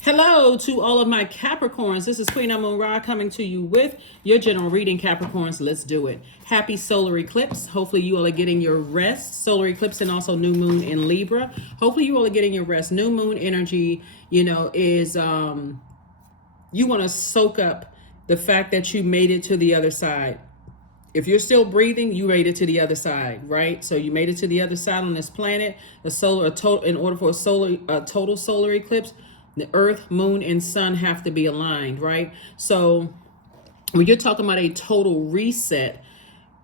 Hello to all of my Capricorns. This is Queen Amun Ra coming to you with your general reading, Capricorns. Let's do it. Happy solar eclipse. Hopefully you all are getting your rest. Solar eclipse and also new moon in Libra. Hopefully you all are getting your rest. New moon energy, is you want to soak up the fact that you made it to the other side. If you're still breathing, you made it to the other side, right? So you made it to the other side on this planet. In order for a total solar eclipse, the earth, moon, and sun have to be aligned, right? So when you're talking about a total reset,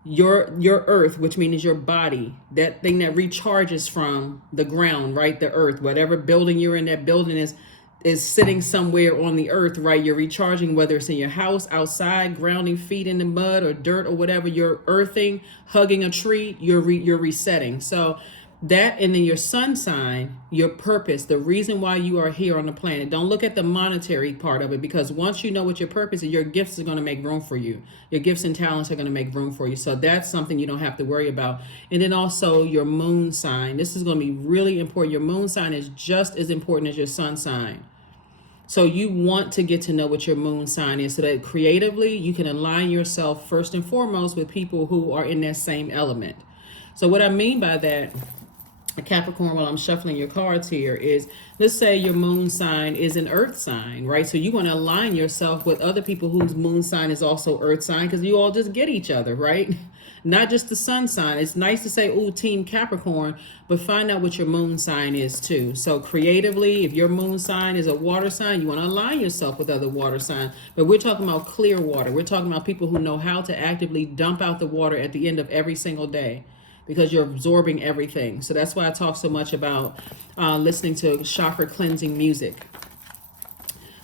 your earth, which means your body, that thing that recharges from the ground, right? The earth, whatever building you're in, that building is sitting somewhere on the earth, right? You're recharging, whether it's in your house, outside, grounding feet in the mud or dirt or whatever. You're earthing, hugging a tree. You're resetting. So that, and then your sun sign, your purpose, the reason why you are here on the planet. Don't look at the monetary part of it, because once you know what your purpose is, your gifts are going to make room for you. Your gifts and talents are going to make room for you. So that's something you don't have to worry about. And then also your moon sign. This is going to be really important. Your moon sign is just as important as your sun sign. So you want to get to know what your moon sign is so that creatively you can align yourself first and foremost with people who are in that same element. So what I mean by that, Capricorn, while I'm shuffling your cards here, is let's say your moon sign is an earth sign, right? So you want to align yourself with other people whose moon sign is also earth sign, because you all just get each other, right? Not just the sun sign. It's nice to say, oh, team Capricorn, but find out what your moon sign is too. So creatively, if your moon sign is a water sign, you want to align yourself with other water signs. But we're talking about clear water. We're talking about people who know how to actively dump out the water at the end of every single day, because you're absorbing everything. So that's why I talk so much about listening to chakra cleansing music,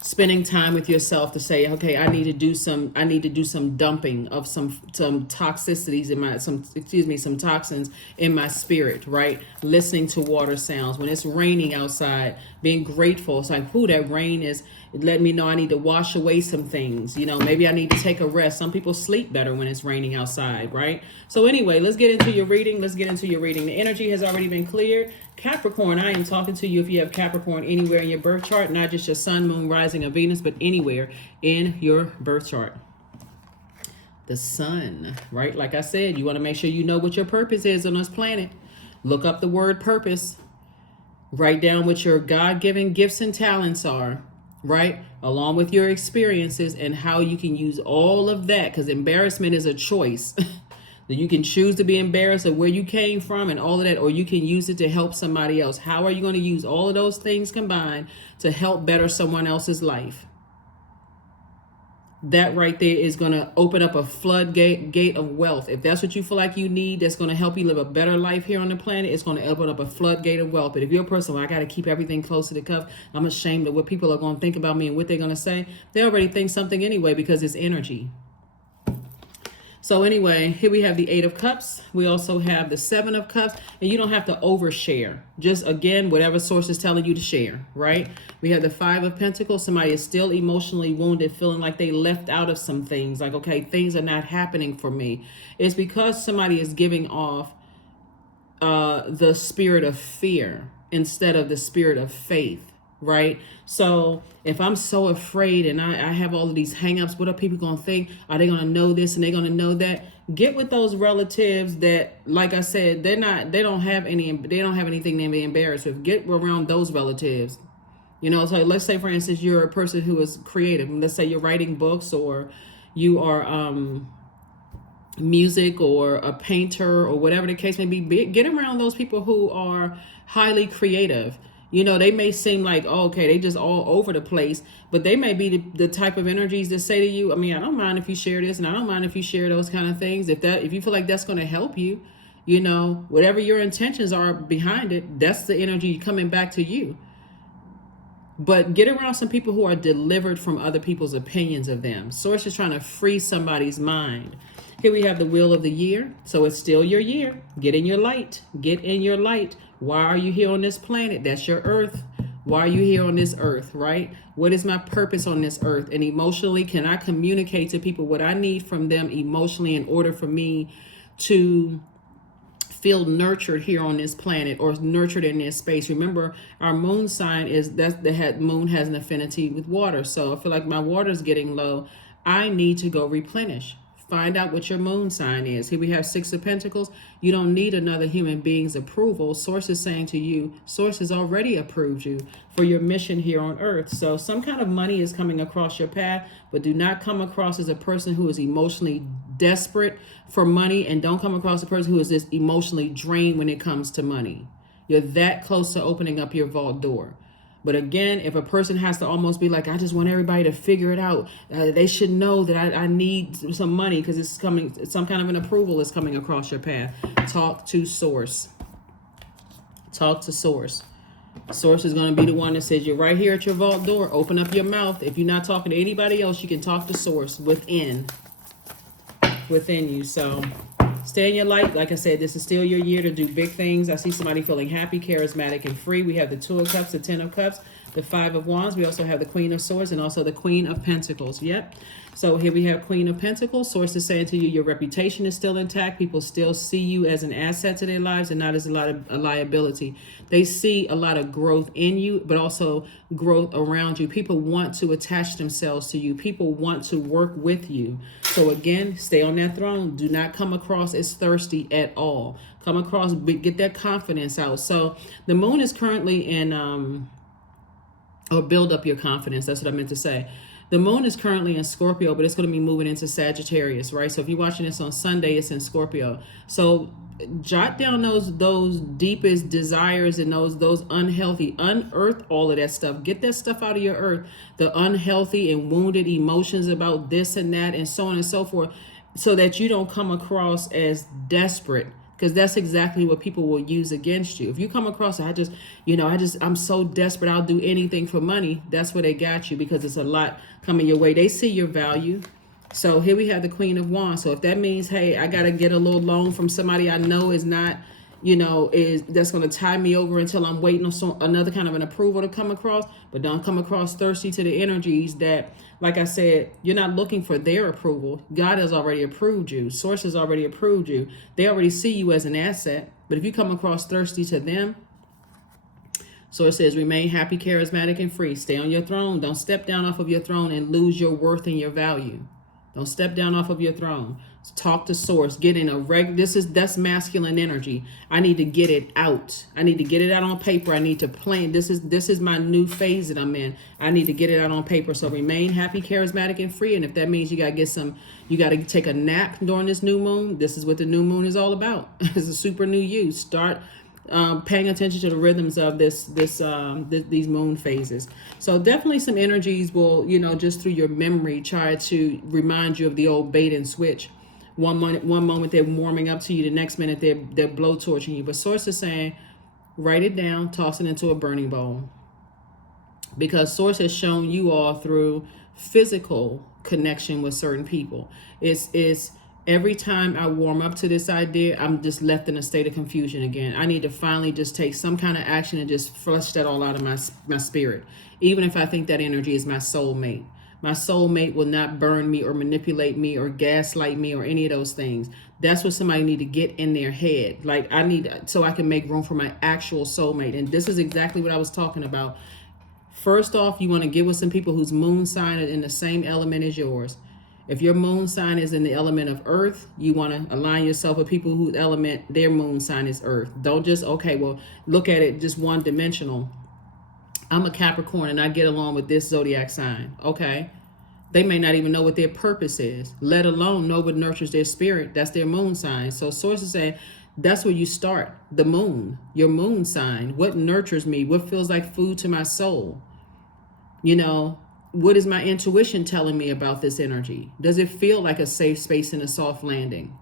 spending time with yourself to say, okay, I need to do some dumping of some toxicities in my some toxins in my spirit, right? Listening to water sounds. When it's raining outside, being grateful. It's like, ooh, that rain is letting me know I need to wash away some things. Maybe I need to take a rest. Some people sleep better when it's raining outside, right? So anyway, let's get into your reading. The energy has already been cleared. Capricorn, I am talking to you if you have Capricorn anywhere in your birth chart, not just your sun, moon, rising, or Venus, but anywhere in your birth chart. The sun, right? Like I said, you want to make sure you know what your purpose is on this planet. Look up the word purpose. Write down what your God-given gifts and talents are, right? Along with your experiences and how you can use all of that, because embarrassment is a choice. That you can choose to be embarrassed of where you came from and all of that, or you can use it to help somebody else. How are you going to use all of those things combined to help better someone else's life? That right there is going to open up a floodgate of wealth. If that's what you feel like you need, that's going to help you live a better life here on the planet, it's going to open up a floodgate of wealth. But if you're a person, well, I got to keep everything close to the cuff, I'm ashamed of what people are going to think about me and what they're going to say, they already think something anyway, because it's energy. So anyway, here we have the 8 of Cups. We also have the 7 of Cups. And you don't have to overshare. Just, again, whatever source is telling you to share, right? We have the 5 of Pentacles. Somebody is still emotionally wounded, feeling like they left out of some things. Like, okay, things are not happening for me. It's because somebody is giving off the spirit of fear instead of the spirit of faith. Right? So if I'm so afraid and I have all of these hangups, what are people going to think? Are they going to know this and they're going to know that? Get with those relatives that, like I said, they don't have anything to be embarrassed with. Get around those relatives. So let's say, for instance, you're a person who is creative. Let's say you're writing books, or you are music, or a painter, or whatever the case may be. Get around those people who are highly creative. They may seem like, oh, okay, they just all over the place, but they may be the type of energies that say to you, I mean, I don't mind if you share this, and I don't mind if you share those kind of things. If you feel like that's going to help you, whatever your intentions are behind it, that's the energy coming back to you. But get around some people who are delivered from other people's opinions of them. Source is trying to free somebody's mind. Here we have the Wheel of the Year. So it's still your year. Get in your light. Get in your light. Why are you here on this planet? That's your earth. Why are you here on this earth, right? What is my purpose on this earth? And emotionally, can I communicate to people what I need from them emotionally in order for me to feel nurtured here on this planet or nurtured in this space. Remember, our moon sign is that the moon has an affinity with water. So I feel like my water is getting low. I need to go replenish. Find out what your moon sign is. Here we have Six of Pentacles. You don't need another human being's approval. Source is saying to you, Source has already approved you for your mission here on earth. So some kind of money is coming across your path, but do not come across as a person who is emotionally desperate for money, and don't come across a person who is just emotionally drained when it comes to money. You're that close to opening up your vault door. But again, if a person has to almost be like, I just want everybody to figure it out. They should know that I need some money because it's coming, some kind of an approval is coming across your path. Talk to Source. Talk to Source. Source is going to be the one that says, you're right here at your vault door. Open up your mouth. If you're not talking to anybody else, you can talk to Source within you. So stay in your light. Like I said, this is still your year to do big things. I see somebody feeling happy, charismatic, and free. We have the Two of Cups, the Ten of Cups, the Five of Wands. We also have the Queen of Swords and also the Queen of Pentacles. Yep. So here we have Queen of Pentacles. Source is saying to you, your reputation is still intact. People still see you as an asset to their lives and not as a liability. They see a lot of growth in you, but also growth around you. People want to attach themselves to you. People want to work with you. So again, stay on that throne. Do not come across as thirsty at all. Come across, get that confidence out. So the moon is currently in, or build up your confidence. That's what I meant to say. The moon is currently in Scorpio, but it's going to be moving into Sagittarius, right? So if you're watching this on Sunday, it's in Scorpio. So jot down those deepest desires and those unhealthy, unearth all of that stuff. Get that stuff out of your earth. The unhealthy and wounded emotions about this and that and so on and so forth, so that you don't come across as desperate. Because that's exactly what people will use against you. If you come across, I'm so desperate, I'll do anything for money. That's where they got you, because it's a lot coming your way. They see your value. So here we have the Queen of Wands. So if that means, hey, I got to get a little loan from somebody I know is not, that's going to tie me over until I'm waiting on another kind of an approval to come across. But don't come across thirsty to the energies that, like I said, you're not looking for their approval. God has already approved you. Source has already approved you. They already see you as an asset. But if you come across thirsty to them, Source says, remain happy, charismatic, and free. Stay on your throne. Don't step down off of your throne and lose your worth and your value. Don't step down off of your throne. Talk to Source. Get in that's masculine energy. I need to get it out. I need to get it out on paper. I need to plan. This is my new phase that I'm in. I need to get it out on paper. So remain happy, charismatic, and free. And if that means you got to take a nap during this new moon, this is what the new moon is all about. It's a super new you. Start paying attention to the rhythms of these moon phases. So definitely some energies will, just through your memory, try to remind you of the old bait and switch. One moment they're warming up to you, the next minute they're blowtorching you. But Source is saying, write it down, toss it into a burning bowl. Because Source has shown you all through physical connection with certain people. It's every time I warm up to this idea, I'm just left in a state of confusion again. I need to finally just take some kind of action and just flush that all out of my spirit. Even if I think that energy is my soulmate. My soulmate will not burn me or manipulate me or gaslight me or any of those things. That's what somebody need to get in their head. Like so I can make room for my actual soulmate. And this is exactly what I was talking about. First off, you want to get with some people whose moon sign is in the same element as yours. If your moon sign is in the element of earth, you want to align yourself with people whose element, their moon sign is earth. Don't just, look at it just one dimensional. I'm a Capricorn and I get along with this zodiac sign. Okay. They may not even know what their purpose is, let alone know what nurtures their spirit. That's their moon sign. So Source is saying that's where you start. The moon, your moon sign. What nurtures me? What feels like food to my soul? What is my intuition telling me about this energy? Does it feel like a safe space and a soft landing?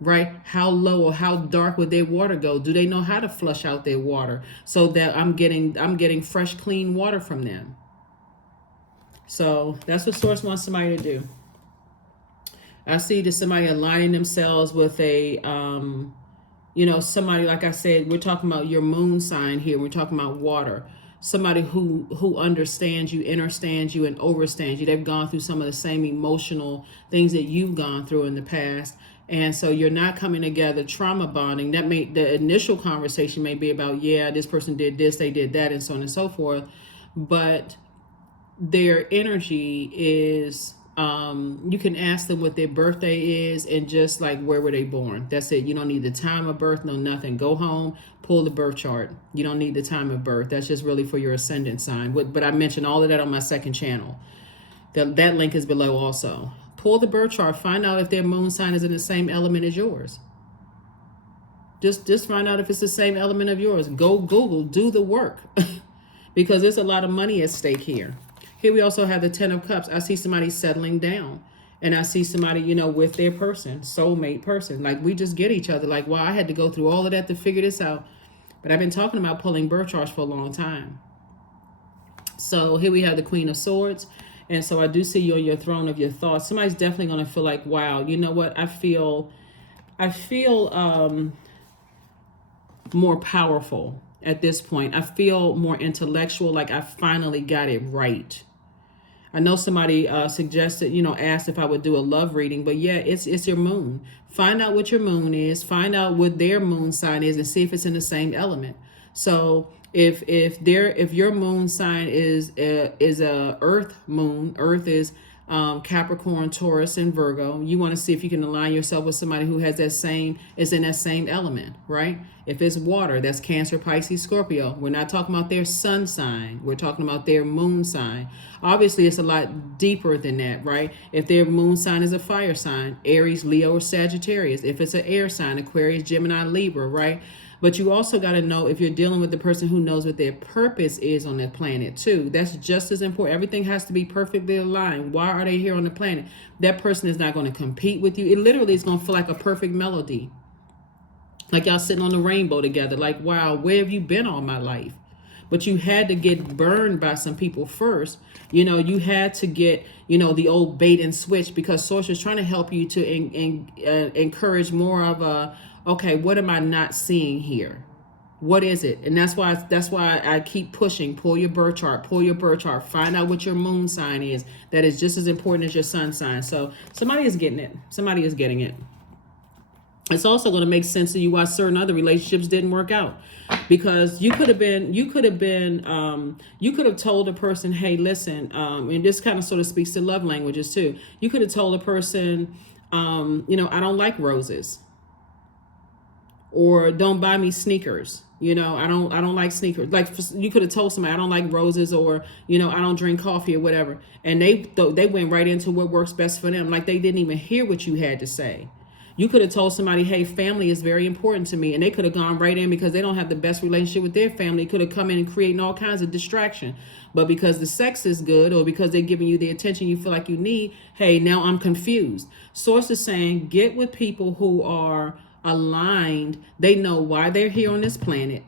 Right? How low or how dark would their water go? Do they know how to flush out their water so that I'm getting fresh, clean water from them? So that's what Source wants somebody to do. I see that somebody aligning themselves with a, somebody, like I said, we're talking about your moon sign here. We're talking about water. Somebody who understands you, understands you, and overstands you. They've gone through some of the same emotional things that you've gone through in the past. And so you're not coming together trauma bonding. That may, the initial conversation may be about, yeah, this person did this, they did that, and so on and so forth. But their energy is, you can ask them what their birthday is and just like where were they born. That's it. You don't need the time of birth, no nothing. Go home, pull the birth chart. You don't need the time of birth. That's just really for your ascendant sign. But I mentioned all of that on my second channel. That link is below also. Pull the birth chart, find out if their moon sign is in the same element as yours. Just find out if it's the same element of yours. Go Google, do the work. Because there's a lot of money at stake here. Here we also have the 10 of Cups. I see somebody settling down. And I see somebody, you know, with their person, soulmate person. Like, we just get each other. Like, wow, I had to go through all of that to figure this out. But I've been talking about pulling birth charts for a long time. So here we have the Queen of Swords. And so I do see you on your throne of your thoughts. Somebody's definitely going to feel like, wow, you know what? I feel more powerful at this point. I feel more intellectual, like I finally got it right. I know somebody suggested, you know, asked if I would do a love reading, but yeah, it's your moon. Find out what your moon is, find out what their moon sign is, and see if it's in the same element. So if your moon sign is a Earth moon, Earth is Capricorn, Taurus, and Virgo, you want to see if you can align yourself with somebody who has is in that same element, right? If it's water, that's Cancer, Pisces, Scorpio. We're not talking about their sun sign. We're talking about their moon sign. Obviously, it's a lot deeper than that, right? If their moon sign is a fire sign, Aries, Leo, or Sagittarius. If it's an air sign, Aquarius, Gemini, Libra, right? But you also got to know if you're dealing with the person who knows what their purpose is on that planet too. That's just as important. Everything has to be perfectly aligned. Why are they here on the planet? That person is not going to compete with you. It literally is going to feel like a perfect melody. Like y'all sitting on the rainbow together. Like, wow, where have you been all my life? But you had to get burned by some people first. You know, you had to get, you know, the old bait and switch, because Source is trying to help you to encourage more of a, okay, what am I not seeing here? What is it? And that's why I keep pushing. Pull your birth chart. Pull your birth chart. Find out what your moon sign is. That is just as important as your sun sign. So somebody is getting it. Somebody is getting it. It's also going to make sense to you why certain other relationships didn't work out, because you could have told a person, hey, listen, and this kind of sort of speaks to love languages too. You could have told a person, you know, I don't like roses. Or don't buy me sneakers. You know, I don't like sneakers. Like, you could have told somebody I don't like roses, or, you know, I don't drink coffee or whatever. And they went right into what works best for them. Like, they didn't even hear what you had to say. You could have told somebody, hey, family is very important to me. And they could have gone right in because they don't have the best relationship with their family. Could have come in and creating all kinds of distraction. But because the sex is good, or because they're giving you the attention you feel like you need, hey, now I'm confused. Source is saying, get with people who are aligned. They know why they're here on this planet.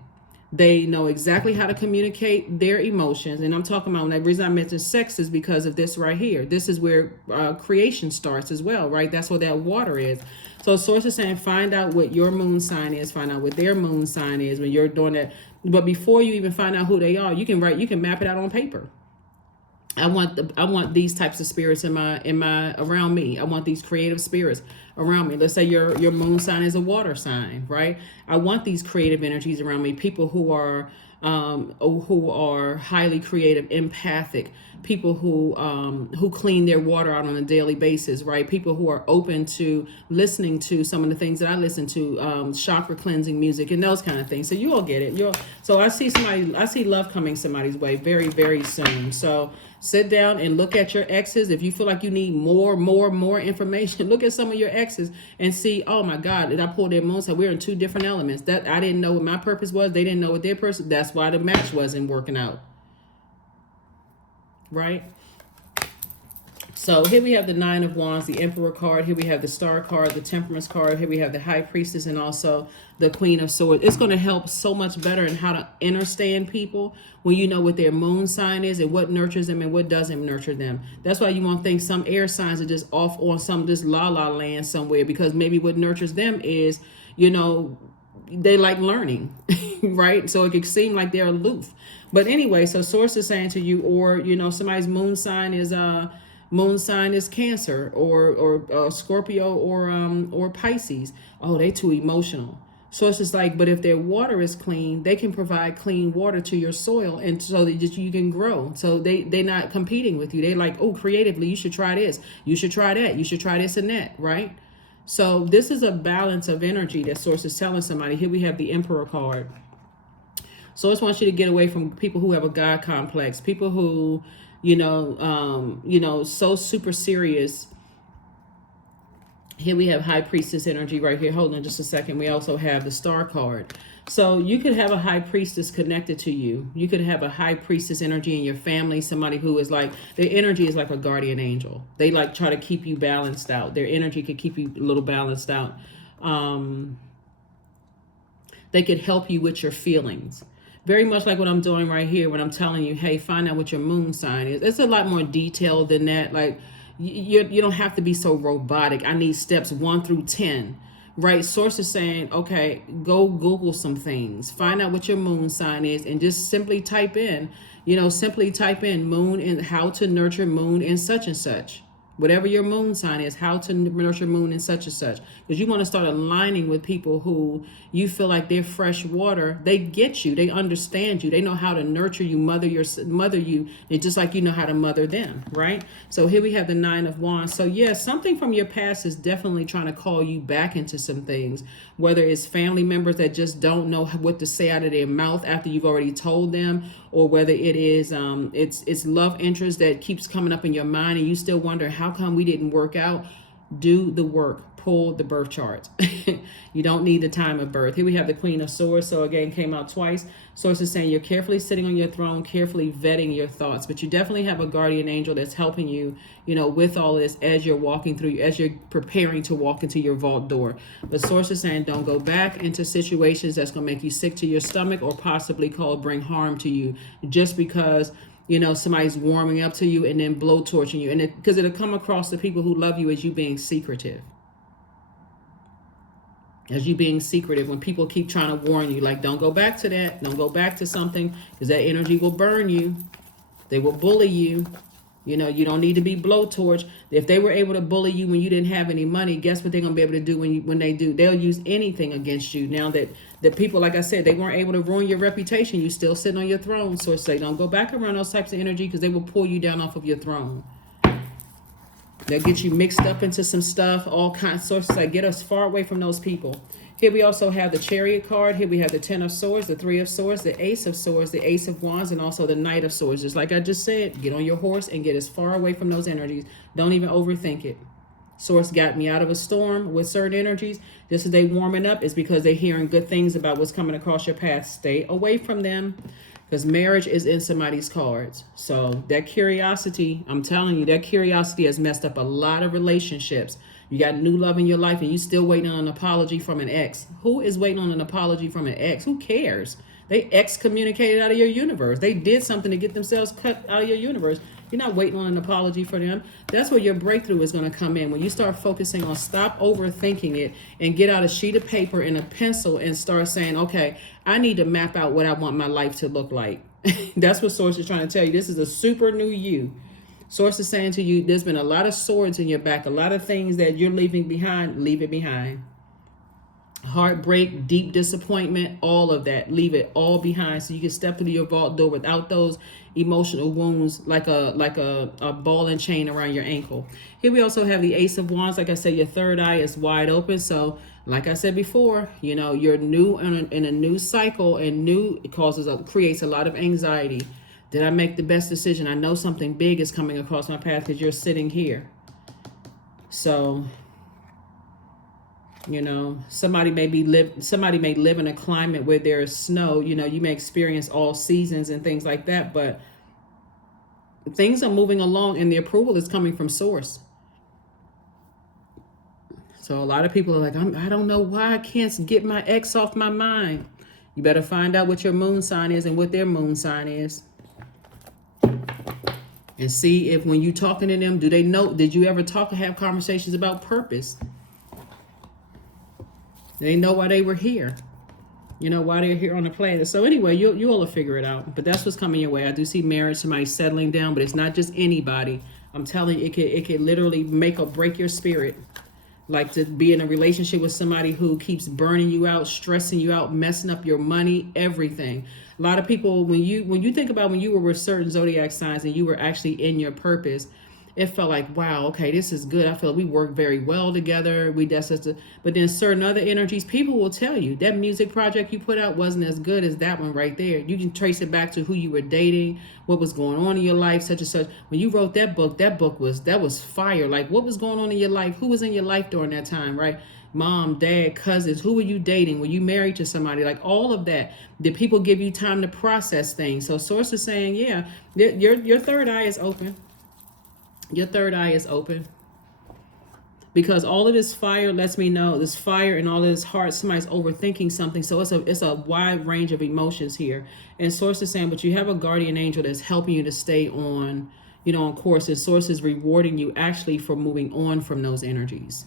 They know exactly how to communicate their emotions. And I'm talking about, the reason I mentioned sex is because of this right here. This is where creation starts as well, right? That's what that water is. So Source is saying, find out what your moon sign is, find out what their moon sign is when you're doing that. But before you even find out who they are, you can map it out on paper. I want these types of spirits around me. I want these creative spirits around me. Let's say your moon sign is a water sign, right? I want these creative energies around me. People who are highly creative, empathic, people who clean their water out on a daily basis, right? People who are open to listening to some of the things that I listen to, chakra cleansing music and those kind of things. So you all get it. So I see love coming somebody's way very, very soon. So sit down and look at your exes. If you feel like you need more information, look at some of your exes and see, oh my God, did I pull their moon sign? We're in two different elements. That I didn't know what my purpose was. They didn't know what their person. That's why the match wasn't working out. Right? So here we have the Nine of Wands, the Emperor card. Here we have the Star card, the Temperance card. Here we have the High Priestess, and also the Queen of Swords. It's going to help so much better in how to understand people when you know what their moon sign is and what nurtures them and what doesn't nurture them. That's why you won't think some air signs are just off on some just la-la land somewhere, because maybe what nurtures them is, you know, they like learning, right? So it could seem like they're aloof. But anyway, so Source is saying to you, or, you know, somebody's moon sign is moon sign is Cancer or Scorpio or Pisces. Oh, they too emotional. So it's just like, but if their water is clean, they can provide clean water to your soil, and so that just you can grow. So they're not competing with you. They like, oh, creatively, you should try this, you should try that, you should try this and that, right? So this is a balance of energy that Source is telling somebody. Here we have the Emperor card. Source wants you to get away from people who have a God complex, people who, so super serious. Here we have High Priestess energy right here. Hold on just a second. We also have the Star card. So you could have a High Priestess connected to you. You could have a High Priestess energy in your family. Somebody who is like, their energy is like a guardian angel. They like try to keep you balanced out. Their energy could keep you a little balanced out. They could help you with your feelings. Very much like what I'm doing right here when I'm telling you, hey, find out what your moon sign is. It's a lot more detailed than that. Like, you don't have to be so robotic. I need steps 1 through 10, right? Source is saying, okay, go Google some things, find out what your moon sign is, and just simply type in moon and how to nurture moon in such and such. Whatever your moon sign is, how to nurture moon in such and such. Because you want to start aligning with people who you feel like they're fresh water. They get you. They understand you. They know how to nurture you, mother you, and just like you know how to mother them, right? So here we have the 9 of Wands. So yeah, something from your past is definitely trying to call you back into some things, whether it's family members that just don't know what to say out of their mouth after you've already told them, or whether it is it's love interest that keeps coming up in your mind and you still wonder, how come we didn't work out? Do the work. Pull the birth chart. You don't need the time of birth. Here we have the Queen of Swords. So again, came out twice. Source is saying you're carefully sitting on your throne, carefully vetting your thoughts, but you definitely have a guardian angel that's helping you, with all this as you're walking through, as you're preparing to walk into your vault door. But Source is saying don't go back into situations that's going to make you sick to your stomach or possibly bring harm to you just because somebody's warming up to you and then blowtorching you. And because it'll come across the people who love you as you being secretive. As you being secretive, when people keep trying to warn you, like, don't go back to that. Don't go back to something, because that energy will burn you. They will bully you. You don't need to be blowtorched. If they were able to bully you when you didn't have any money, guess what they're going to be able to do when they do? They'll use anything against you. Now that people, like I said, they weren't able to ruin your reputation, you still sitting on your throne. So it's like, don't go back around those types of energy, because they will pull you down off of your throne. They'll get you mixed up into some stuff, all kinds of sources. Like, get us far away from those people. Here we also have the Chariot card. Here we have the 10 of Swords, the 3 of Swords, the Ace of Swords, the Ace of Wands, and also the Knight of Swords. Just like I just said, get on your horse and get as far away from those energies. Don't even overthink it. Source got me out of a storm with certain energies. Just as they warming up, is because they're hearing good things about what's coming across your path. Stay away from them. Because marriage is in somebody's cards. So that curiosity, I'm telling you, that curiosity has messed up a lot of relationships. You got new love in your life and you still waiting on an apology from an ex. Who is waiting on an apology from an ex? Who cares? They excommunicated out of your universe. They did something to get themselves cut out of your universe. You're not waiting on an apology for them. That's where your breakthrough is going to come in. When you start focusing on, stop overthinking it and get out a sheet of paper and a pencil and start saying, okay, I need to map out what I want my life to look like. That's what Source is trying to tell you. This is a super new you. Source is saying to you, there's been a lot of swords in your back, a lot of things that you're leaving behind. Leave it behind. Heartbreak, deep disappointment, all of that, leave it all behind so you can step through your vault door without those emotional wounds like a ball and chain around your ankle. Here we also have the Ace of Wands. Like I said, your third eye is wide open. So like I said before, you're new in a new cycle, and new creates a lot of anxiety. Did I make the best decision? I know something big is coming across my path because you're sitting here. So somebody may live in a climate where there is snow. You may experience all seasons and things like that, but things are moving along and the approval is coming from Source. So a lot of people are like, I don't know why I can't get my ex off my mind. You better find out what your moon sign is and what their moon sign is. And see if when you talking to them, do they know, did you ever talk or have conversations about purpose? They know why they were here. Why they're here on the planet. So anyway, you all will figure it out. But that's what's coming your way. I do see marriage, somebody settling down, but it's not just anybody. I'm telling you, it could literally make or break your spirit. Like to be in a relationship with somebody who keeps burning you out, stressing you out, messing up your money, everything. A lot of people, when you think about when you were with certain zodiac signs and you were actually in your purpose, it felt like, wow, okay, this is good. I feel like we work very well together. But then certain other energies, people will tell you that music project you put out wasn't as good as that one right there. You can trace it back to who you were dating, what was going on in your life, such and such. When you wrote that book was fire. Like, what was going on in your life? Who was in your life during that time, right? Mom, dad, cousins, who were you dating? Were you married to somebody? Like all of that. Did people give you time to process things? So source is saying, yeah, your third eye is open. Your third eye is open. Because all of this fire lets me know, this fire and all of this heart, somebody's overthinking something. So it's a wide range of emotions here. And source is saying, but you have a guardian angel that's helping you to stay on, on course. And source is rewarding you actually for moving on from those energies.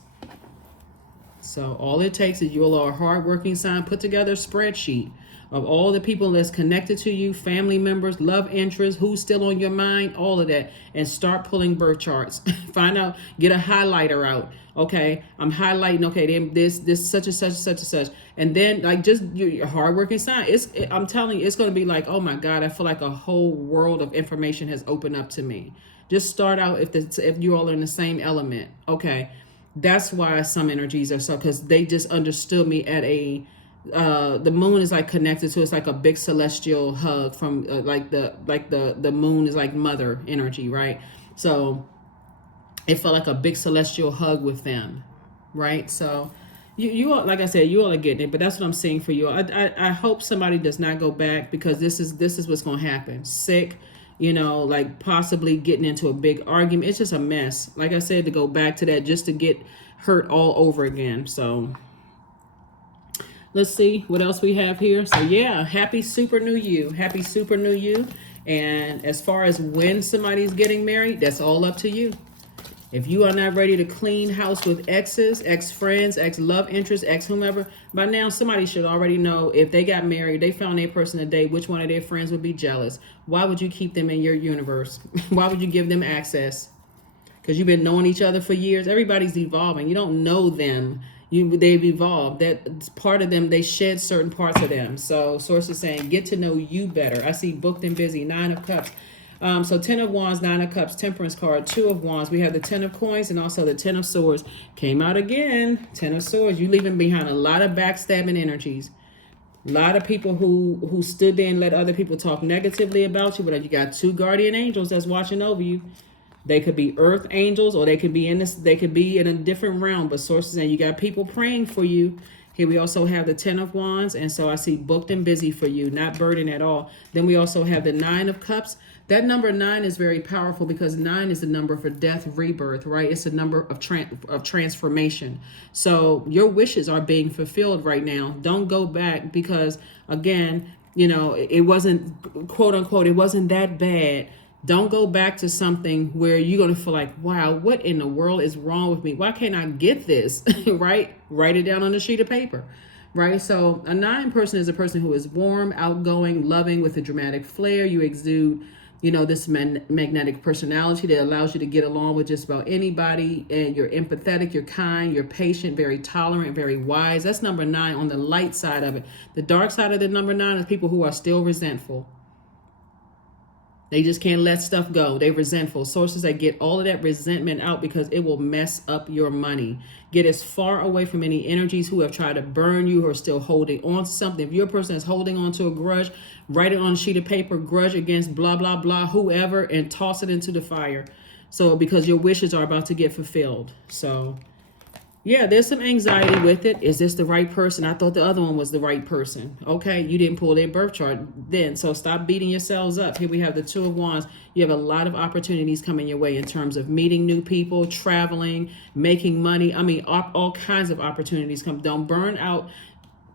So all it takes is your hardworking sign, put together a spreadsheet of all the people that's connected to you, family members, love interests, who's still on your mind, all of that, and start pulling birth charts. Find out, get a highlighter out. Okay, I'm highlighting, okay, this such and such, such and such. And then like just your hardworking sign, I'm telling you, it's going to be like, oh my God, I feel like a whole world of information has opened up to me. Just start out if you all are in the same element. Okay, that's why some energies are so, because they just understood me at a the moon is like connected to, it's like a big celestial hug from the moon is like mother energy, right? So it felt like a big celestial hug with them, right? So you all, like I said, you all are getting it, but that's what I'm saying for you. I hope somebody does not go back, because this is what's going to happen. Sick, like possibly getting into a big argument. It's just a mess. Like I said, to go back to that just to get hurt all over again. So let's see what else we have here. So yeah, happy super new you. Happy super new you. And as far as when somebody's getting married, that's all up to you. If you are not ready to clean house with exes, ex-friends, ex-love interests, ex-whomever, by now somebody should already know if they got married, they found their person today, which one of their friends would be jealous. Why would you keep them in your universe? Why would you give them access? Because you've been knowing each other for years. Everybody's evolving. You don't know them. They've evolved. That part of them, they shed certain parts of them. So source is saying, get to know you better. I see booked and busy, 9 of Cups. So 10 of Wands, 9 of Cups, Temperance card, 2 of Wands. We have the 10 of Coins and also the 10 of Swords. Came out again, 10 of Swords. You leaving behind a lot of backstabbing energies. A lot of people who stood there and let other people talk negatively about you, but you got 2 guardian angels that's watching over you. They could be earth angels, or they could be in a different realm, but sources saying you got people praying for you. Here we also have the 10 of Wands, and so I see booked and busy for you, not burdened at all. Then we also have the 9 of Cups. That number 9 is very powerful because 9 is the number for death, rebirth, right? It's a number of transformation. So your wishes are being fulfilled right now. Don't go back because, again, it wasn't, quote unquote, it wasn't that bad. Don't go back to something where you're going to feel like, wow, what in the world is wrong with me? Why can't I get this, right? Write it down on a sheet of paper. Right. So a 9 person is a person who is warm, outgoing, loving with a dramatic flair. You exude, this magnetic personality that allows you to get along with just about anybody. And you're empathetic, you're kind, you're patient, very tolerant, very wise. That's number 9 on the light side of it. The dark side of the number 9 is people who are still resentful. They just can't let stuff go. They're resentful. Sources that get all of that resentment out because it will mess up your money. Get as far away from any energies who have tried to burn you or are still holding on to something. If you're a person that's holding on to a grudge, write it on a sheet of paper, grudge against blah, blah, blah, whoever, and toss it into the fire. So because your wishes are about to get fulfilled. So yeah, there's some anxiety with it. Is this the right person? I thought the other one was the right person. Okay, you didn't pull their birth chart then. So stop beating yourselves up. Here we have the 2 of Wands. You have a lot of opportunities coming your way in terms of meeting new people, traveling, making money. I mean, all kinds of opportunities come. Don't burn out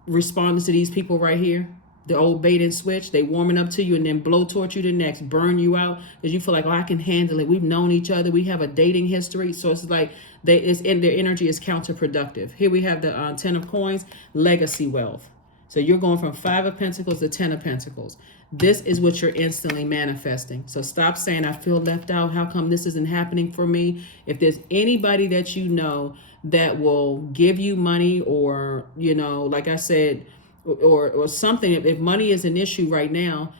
responding to these people right here. The old bait and switch, they warming up to you and then blowtorch you the next, burn you out because you feel like, oh, I can handle it. We've known each other. We have a dating history. So it's like their energy is counterproductive. Here we have the 10 of Coins, legacy wealth. So you're going from 5 of Pentacles to 10 of Pentacles. This is what you're instantly manifesting. So stop saying, I feel left out. How come this isn't happening for me? If there's anybody that you know that will give you money, or, like I said, or something, if money is an issue right now,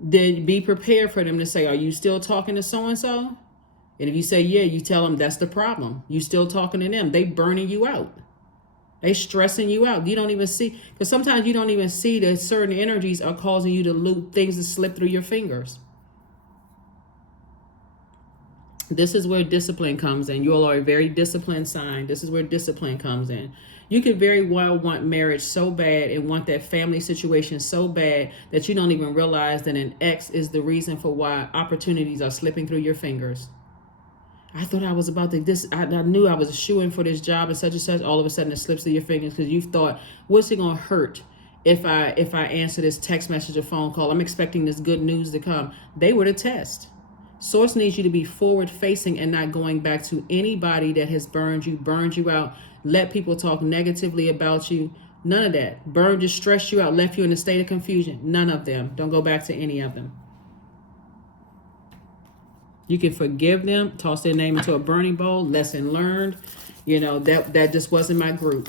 then be prepared for them to say, are you still talking to so-and-so? And if you say, yeah, you tell them that's the problem. You still talking to them. They burning you out. They stressing you out. You don't even see, because sometimes you don't even see that certain energies are causing you to lose things to slip through your fingers. This is where discipline comes in. You all are a very disciplined sign. This is where discipline comes in. You could very well want marriage so bad and want that family situation so bad that you don't even realize that an ex is the reason for why opportunities are slipping through your fingers. I thought I was about to this. I knew I was a shoo-in for this job and such. All of a sudden, it slips through your fingers because you thought, what's it gonna hurt if I answer this text message or phone call? I'm expecting this good news to come. They were the test. Source needs you to be forward-facing and not going back to anybody that has burned you out. Let people talk negatively about you. None of that. Burned you, stressed you out, left you in a state of confusion. None of them. Don't go back to any of them. You can forgive them, toss their name into a burning bowl, lesson learned. That just wasn't my group.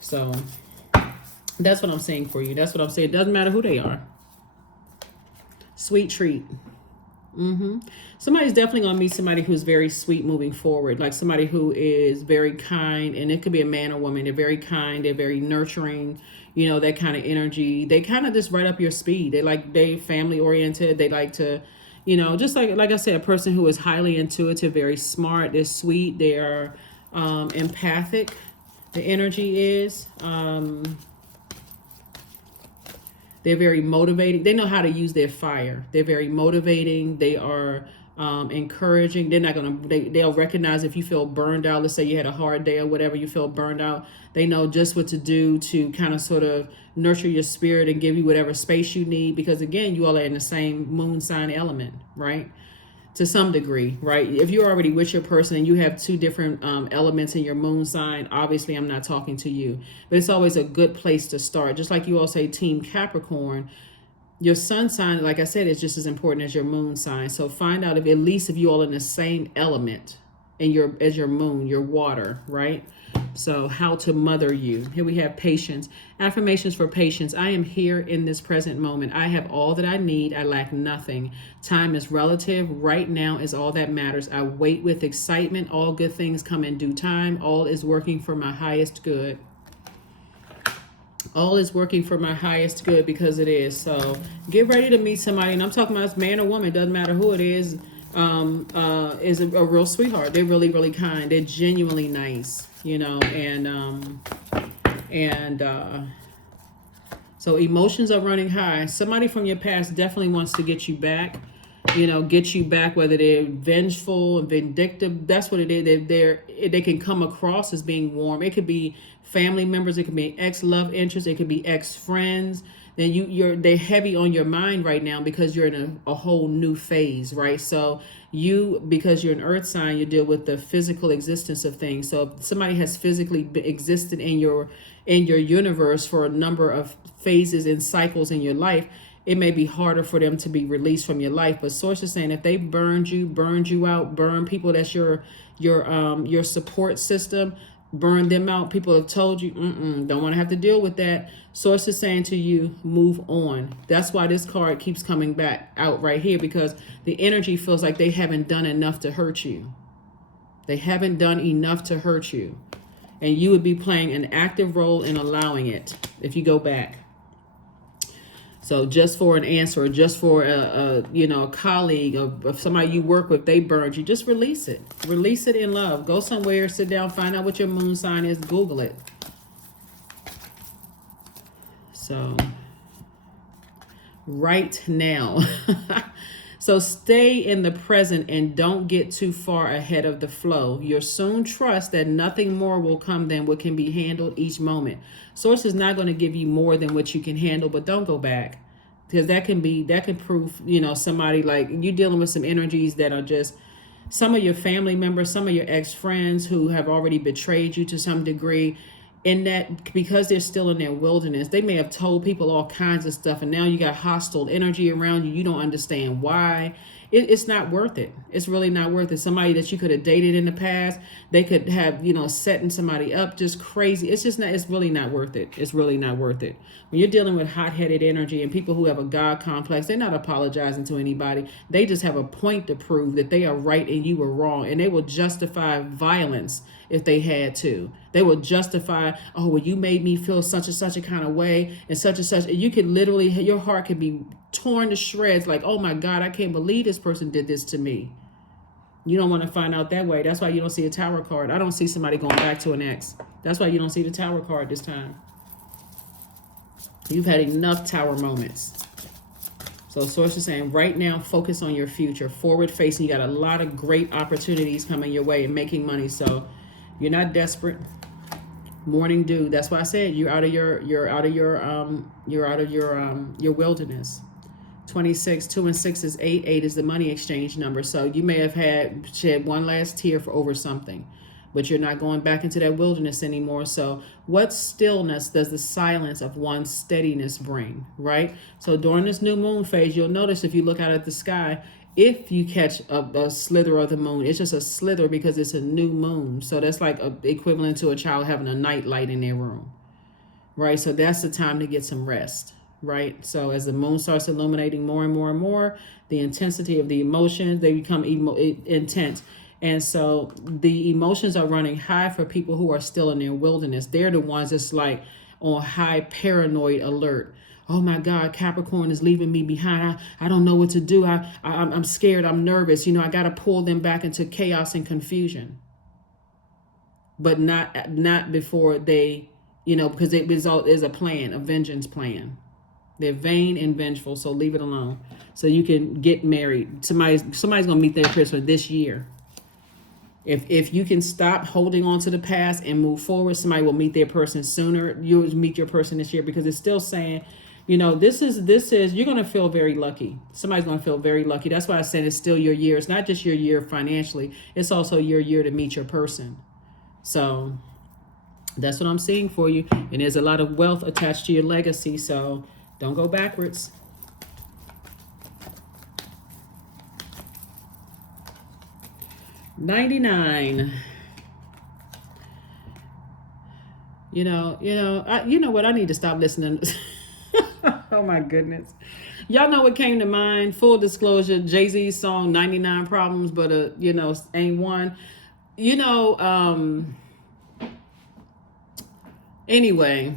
So that's what I'm saying for you. That's what I'm saying. It doesn't matter who they are. Sweet treat. Somebody's definitely going to meet somebody who's very sweet moving forward, like somebody who is very kind, and it could be a man or woman. They're very kind. They're very nurturing, that kind of energy. They kind of just right up your speed. They family oriented. They like to, just like I said, a person who is highly intuitive, very smart. They're sweet. They are empathic. The energy is. They're very motivating. They know how to use their fire. They're very motivating. They are encouraging. They're not they'll recognize if you feel burned out. Let's say you had a hard day or whatever, you feel burned out. They know just what to do to kind of sort of nurture your spirit and give you whatever space you need. Because again, you all are in the same moon sign element, right? To some degree, right? If you're already with your person and you have two different elements in your moon sign, obviously I'm not talking to you. But it's always a good place to start. Just like you all say, Team Capricorn, your sun sign, like I said, is just as important as your moon sign. So find out if at least if you all in the same element as your moon, your water, right? So how to mother you. Here we have patience. Affirmations for patience. I am here in this present moment. I have all that I need. I lack nothing. Time is relative. Right now is all that matters. I wait with excitement. All good things come in due time. All is working for my highest good. All is working for my highest good, because it is. So get ready to meet somebody. And I'm talking about man or woman. Doesn't matter who it is a real sweetheart. They're really, really kind. They're genuinely nice, so emotions are running high. Somebody from your past definitely wants to get you back, whether they're vengeful and vindictive. That's what it is. They can come across as being warm. It could be family members. It could be ex-love interest. It could be ex-friends. Then they're heavy on your mind right now because you're in a whole new phase, right? So because you're an earth sign, you deal with the physical existence of things. So if somebody has physically existed in your universe for a number of phases and cycles in your life, it may be harder for them to be released from your life. But source is saying if they burned you out, burn people that's your support system, burn them out. People have told you, don't want to have to deal with that. Source is saying to you, move on. That's why this card keeps coming back out right here, because the energy feels like they haven't done enough to hurt you. They haven't done enough to hurt you. And you would be playing an active role in allowing it if you go back. So just for an answer, or just for a colleague or somebody you work with, they burned you, just release it. Release it in love. Go somewhere, sit down, find out what your moon sign is, Google it. So right now. So stay in the present and don't get too far ahead of the flow. You'll soon trust that nothing more will come than what can be handled each moment. Source is not going to give you more than what you can handle, but don't go back, because that can prove, somebody like you dealing with some energies that are just some of your family members, some of your ex-friends who have already betrayed you to some degree. in that, because they're still in their wilderness, they may have told people all kinds of stuff, and now you got hostile energy around you. You don't understand why. It's not worth it. It's really not worth it. Somebody that you could have dated in the past, they could have, setting somebody up just crazy. It's just not, it's really not worth it. It's really not worth it. When you're dealing with hot-headed energy and people who have a God complex, they're not apologizing to anybody. They just have a point to prove that they are right and you were wrong. And they will justify violence if they had to. They will justify, oh, well, you made me feel such and such a kind of way and such. And you could literally, your heart could be torn to shreds, like, oh my God, I can't believe this person did this to me. You don't want to find out that way. That's why you don't see a Tower card. I don't see somebody going back to an ex. That's why you don't see the Tower card this time. You've had enough Tower moments. So Source is saying right now, focus on your future, forward facing. You got a lot of great opportunities coming your way and making money. So you're not desperate. Morning dew. That's why I said you're out of your wilderness. 26, 2 and 6 is 8. 8 is the money exchange number. So you may have shed one last tear for over something, but you're not going back into that wilderness anymore. So what stillness does the silence of one's steadiness bring, right? So during this new moon phase, you'll notice if you look out at the sky, if you catch a slither of the moon, it's just a slither because it's a new moon. So that's like equivalent to a child having a night light in their room, right? So that's the time to get some rest, right? So as the moon starts illuminating more and more and more, the intensity of the emotions, they become intense. And so the emotions are running high for people who are still in their wilderness. They're the ones that's like on high paranoid alert. Oh my God, Capricorn is leaving me behind. I don't know what to do. I'm scared. I'm nervous. I got to pull them back into chaos and confusion. But not before they, because it is a plan, a vengeance plan. They're vain and vengeful, so leave it alone. So you can get married. Somebody's going to meet their person this year. If you can stop holding on to the past and move forward, somebody will meet their person sooner. You'll meet your person this year, because it's still saying, this is you're going to feel very lucky. Somebody's going to feel very lucky. That's why I said it's still your year. It's not just your year financially. It's also your year to meet your person. So that's what I'm seeing for you. And there's a lot of wealth attached to your legacy. So don't go backwards. $99. You know what? I need to stop listening. Oh my goodness. Y'all know what came to mind? Full disclosure, Jay-Z's song 99 Problems, but ain't one. Anyway,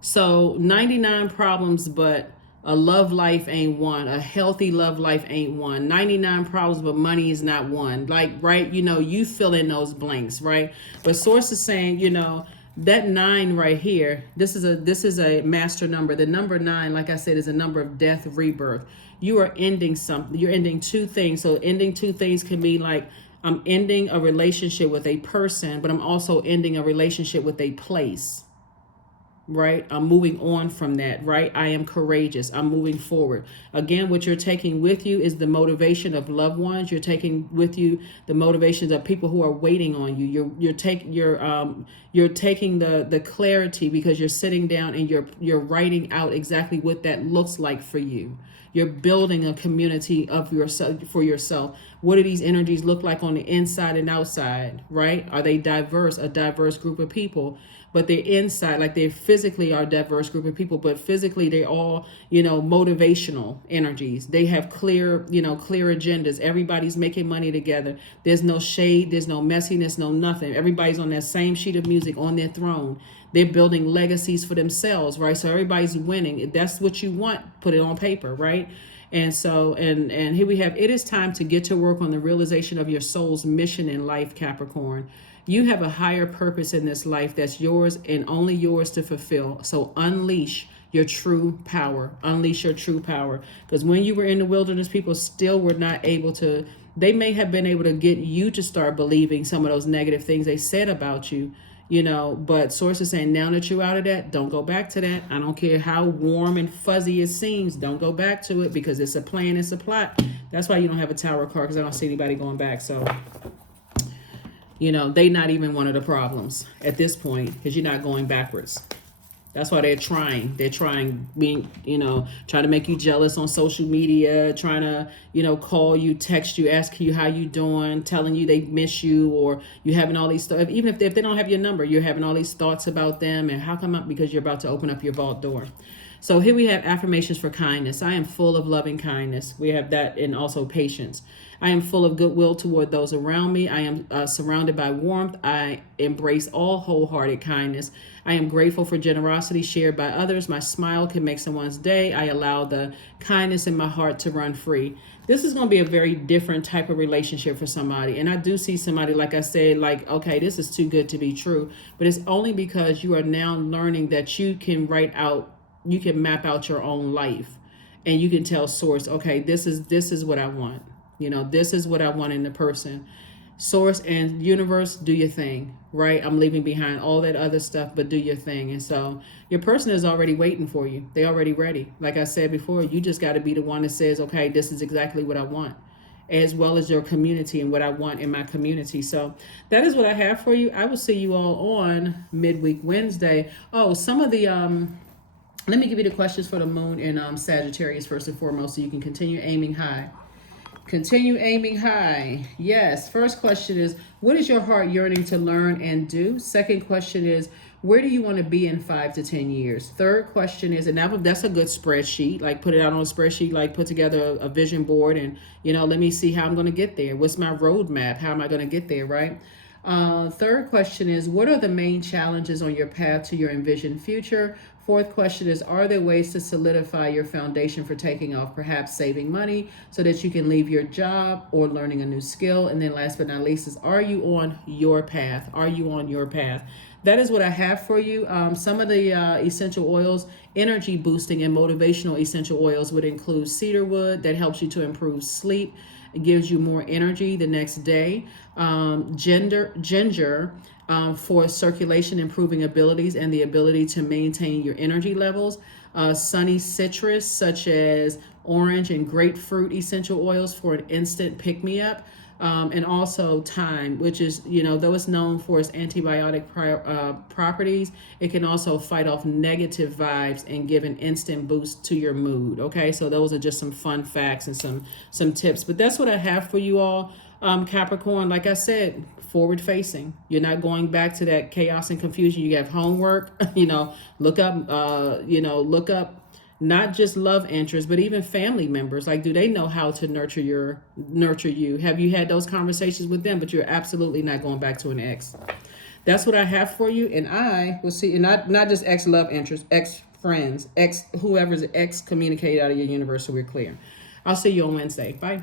so 99 problems, but a love life ain't one. A healthy love life ain't one. 99 problems, but money is not one. Like, right, you fill in those blanks, right? But Source is saying, that 9 right here, this is a master number. The number 9, like I said, is a number of death, rebirth. You are ending something. You're ending two things. So ending two things can be like, I'm ending a relationship with a person, but I'm also ending a relationship with a place. Right? I'm moving on from that, right? I am courageous. I'm moving forward. Again, what you're taking with you is the motivation of loved ones. You're taking with you the motivations of people who are waiting on you. You're taking the clarity, because you're sitting down and you're writing out exactly what that looks like for you. You're building a community of yourself for yourself. What do these energies look like on the inside and outside, right? Are they diverse? A diverse group of people, but they're inside, like they physically are a diverse group of people, but physically they're all, motivational energies. They have clear agendas. Everybody's making money together. There's no shade. There's no messiness, no nothing. Everybody's on that same sheet of music on their throne. They're building legacies for themselves, right? So everybody's winning. If that's what you want, put it on paper, right? And so, and here we have, it is time to get to work on the realization of your soul's mission in life, Capricorn. You have a higher purpose in this life that's yours and only yours to fulfill. So unleash your true power. Unleash your true power. Because when you were in the wilderness, people still were not able to, they may have been able to get you to start believing some of those negative things they said about you, but Source is saying now that you're out of that, don't go back to that. I don't care how warm and fuzzy it seems. Don't go back to it, because it's a plan, it's a plot. That's why you don't have a Tower card, because I don't see anybody going back. So, They not even one of the problems at this point, because you're not going backwards. That's why they're trying. They're trying, trying to make you jealous on social media, trying to, call you, text you, ask you how you doing, telling you they miss you, or you having all these thoughts. Even if they don't have your number, you're having all these thoughts about them. And how come up? Because you're about to open up your vault door. So here we have affirmations for kindness. I am full of loving kindness. We have that, and also patience. I am full of goodwill toward those around me. I am surrounded by warmth. I embrace all wholehearted kindness. I am grateful for generosity shared by others. My smile can make someone's day. I allow the kindness in my heart to run free. This is going to be a very different type of relationship for somebody. And I do see somebody, like I said, like, okay, this is too good to be true. But it's only because you are now learning that you can map out your own life, and you can tell source, okay, this is what I want. This is what I want in the person. Source and universe, do your thing, right? I'm leaving behind all that other stuff, but do your thing. And so your person is already waiting for you. They're already ready. Like I said before, you just got to be the one that says, okay, this is exactly what I want, as well as your community and what I want in my community. So that is what I have for you. I will see you all on midweek Wednesday. Oh, some of the let me give you the questions for the moon in Sagittarius first and foremost, so you can continue aiming high. Continue aiming high. Yes. First question is, what is your heart yearning to learn and do? Second question is, where do you want to be in 5 to 10 years? Third question is, and that's a good spreadsheet, like put it out on a spreadsheet, like put together a vision board, and, let me see how I'm going to get there. What's my roadmap? How am I going to get there, right? Third question is, what are the main challenges on your path to your envisioned future? Fourth question is, are there ways to solidify your foundation for taking off, perhaps saving money so that you can leave your job or learning a new skill? And then last but not least is, are you on your path? Are you on your path? That is what I have for you. Some of the essential oils, energy boosting and motivational essential oils would include cedarwood, that helps you to improve sleep. It gives you more energy the next day. Ginger for circulation, improving abilities, and the ability to maintain your energy levels. Sunny citrus, such as orange and grapefruit essential oils, for an instant pick-me-up. And also thyme, which is, though it's known for its antibiotic properties, it can also fight off negative vibes and give an instant boost to your mood. Okay, so those are just some fun facts and some tips. But that's what I have for you all, Capricorn. Like I said, forward facing. You're not going back to that chaos and confusion. You have homework. Look up not just love interests, but even family members. Like, do they know how to nurture you? Have you had those conversations with them? But you're absolutely not going back to an ex. That's what I have for you. And I will see, and not just ex love interest, ex friends, ex whoever's ex communicated out of your universe, so we're clear. I'll see you on Wednesday. Bye.